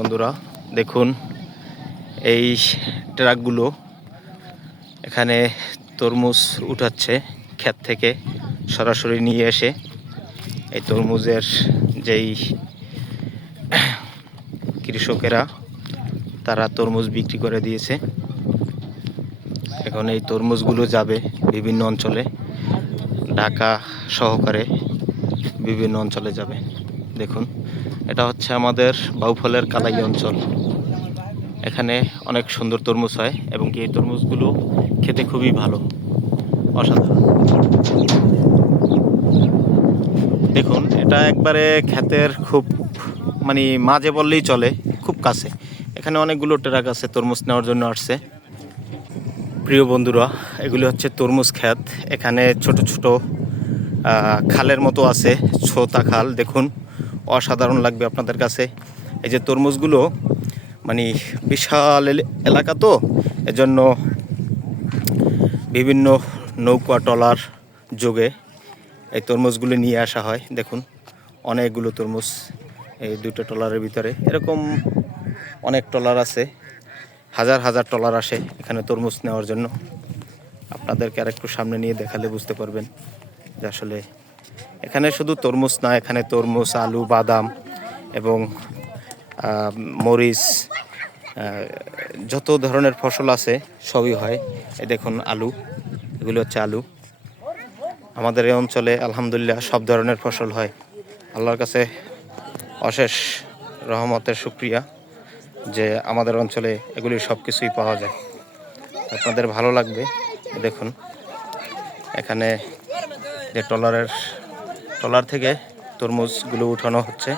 বন্ধুরা দেখুন এই ট্রাকগুলো এখানে তরমুজ উঠাচ্ছে ক্ষেত থেকে সরাসরি নিয়ে এসে এই তরমুজের যেই কৃষকেরা তারা তরমুজ বিক্রি করে দিয়েছে। এখন এই তরমুজগুলো যাবে বিভিন্ন অঞ্চলে, ঢাকা সহকারে বিভিন্ন অঞ্চলে যাবে। দেখুন এটা হচ্ছে আমাদের বাউফলের কালাই অঞ্চল। এখানে অনেক সুন্দর তরমুজ হয় এবং এই তরমুজগুলো খেতে খুবই ভালো, অসাধারণ। দেখুন এটা একবারে ক্ষেতের খুব মাঝে বললেই চলে, খুব কাছে। এখানে অনেকগুলো ট্রাক আছে তরমুজ নেওয়ার জন্য আসছে। প্রিয় বন্ধুরা, এগুলি হচ্ছে তরমুজ ক্ষেত। এখানে ছোট ছোট খালের মতো আছে, ছোটা খাল। দেখুন অসাধারণ লাগবে আপনাদের কাছে। এই যে তরমুজগুলো বিশাল এলাকা, তো এজন্য বিভিন্ন নৌকা ট্রলার যোগে এই তরমুজগুলো নিয়ে আসা হয়। দেখুন অনেকগুলো তরমুজ এই দুটো ট্রলারের ভিতরে, এরকম অনেক ট্রলার আছে, হাজার হাজার ট্রলার আসে এখানে তরমুজ নেওয়ার জন্য। আপনাদেরকে আরেকটু সামনে নিয়ে দেখালে বুঝতে পারবেন যে আসলে এখানে শুধু তরমুজ না, এখানে তরমুজ, আলু, বাদাম এবং মরিচ, যত ধরনের ফসল আছে সবই হয়। এই দেখুন আলু, এগুলো হচ্ছে আলু। আমাদের এই অঞ্চলে আলহামদুলিল্লাহ সব ধরনের ফসল হয়। আল্লাহর কাছে অশেষ রহমতের শুকরিয়া যে আমাদের অঞ্চলে এগুলি সব কিছুই পাওয়া যায়। আপনাদের ভালো লাগবে। দেখুন এখানে যে ট্রলার থেকে তরমুজগুলো উঠানো হচ্ছে।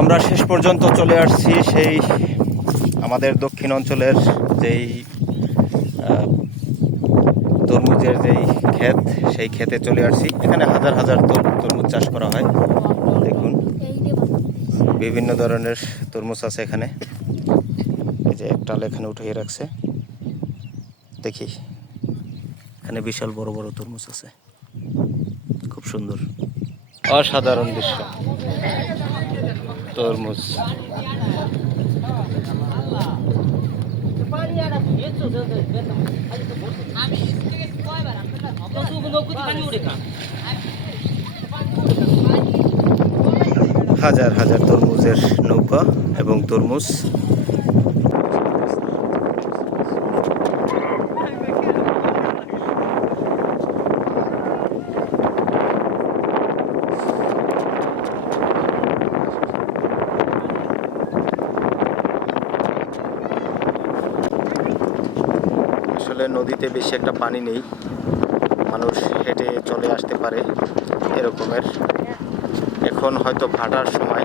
আমরা শেষ পর্যন্ত চলে আসছি সেই আমাদের দক্ষিণ অঞ্চলের যেই তরমুজের যেই ক্ষেত, সেই ক্ষেতে চলে আসছি। এখানে হাজার হাজার তরমুজ চাষ করা হয়। দেখুন বিভিন্ন ধরনের তরমুজ আছে এখানে। এই যে একটা এখানে উঠিয়ে রাখছে, দেখি এখানে বিশাল বড় বড় তরমুজ আছে, খুব সুন্দর, অসাধারণ দৃশ্য। তরমুজ হাজার হাজার তরমুজের নৌকা এবং তরমুজ। আসলে নদীতে বেশি একটা পানি নেই, মানুষ হেঁটে চলে আসতে পারে এরকমের। এখন হয়তো ভাটার সময়,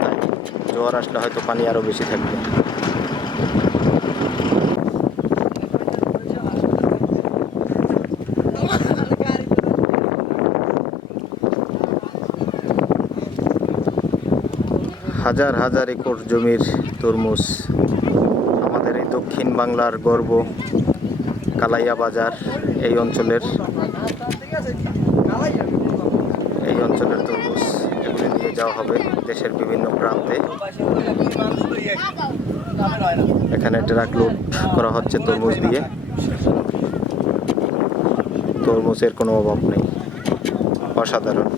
তাই জোয়ার আসলে হয়তো পানি আরো বেশি থাকবে। হাজার হাজার একর জমির তরমুজ। আমাদের এই দক্ষিণ বাংলার গর্ব কালাইয়া বাজার এই অঞ্চলের তরমুজ। এগুলি নিয়ে যাওয়া হবে দেশের বিভিন্ন প্রান্তে। এখানে ট্রাক লোড করা হচ্ছে তরমুজ দিয়ে। তরমুজের কোনো অভাব নেই, অসাধারণ।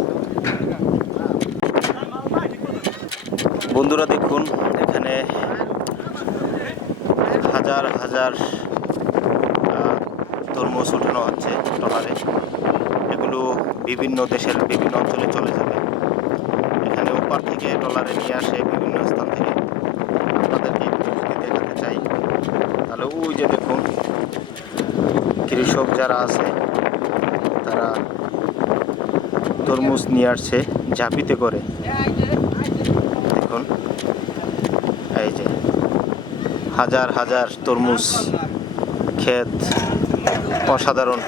বন্ধুরা দেখুন এখানে হাজার হাজার তরমুজ ওঠানো হচ্ছে ট্রলারে। এগুলো বিভিন্ন দেশের বিভিন্ন অঞ্চলে চলে যাবে। এখানে ওপার থেকে ট্রলারে নিয়ে আসে বিভিন্ন স্থান থেকে। আপনাদেরকে একটু যদি দেখাতে চাই তাহলে ওই যে দেখুন কৃষক যারা আছে তারা তরমুজ নিয়ে আসছে ঝাঁপিতে করে। দেখুন এই যে হাজার হাজার তরমুজ ক্ষেত, অসাধারণ।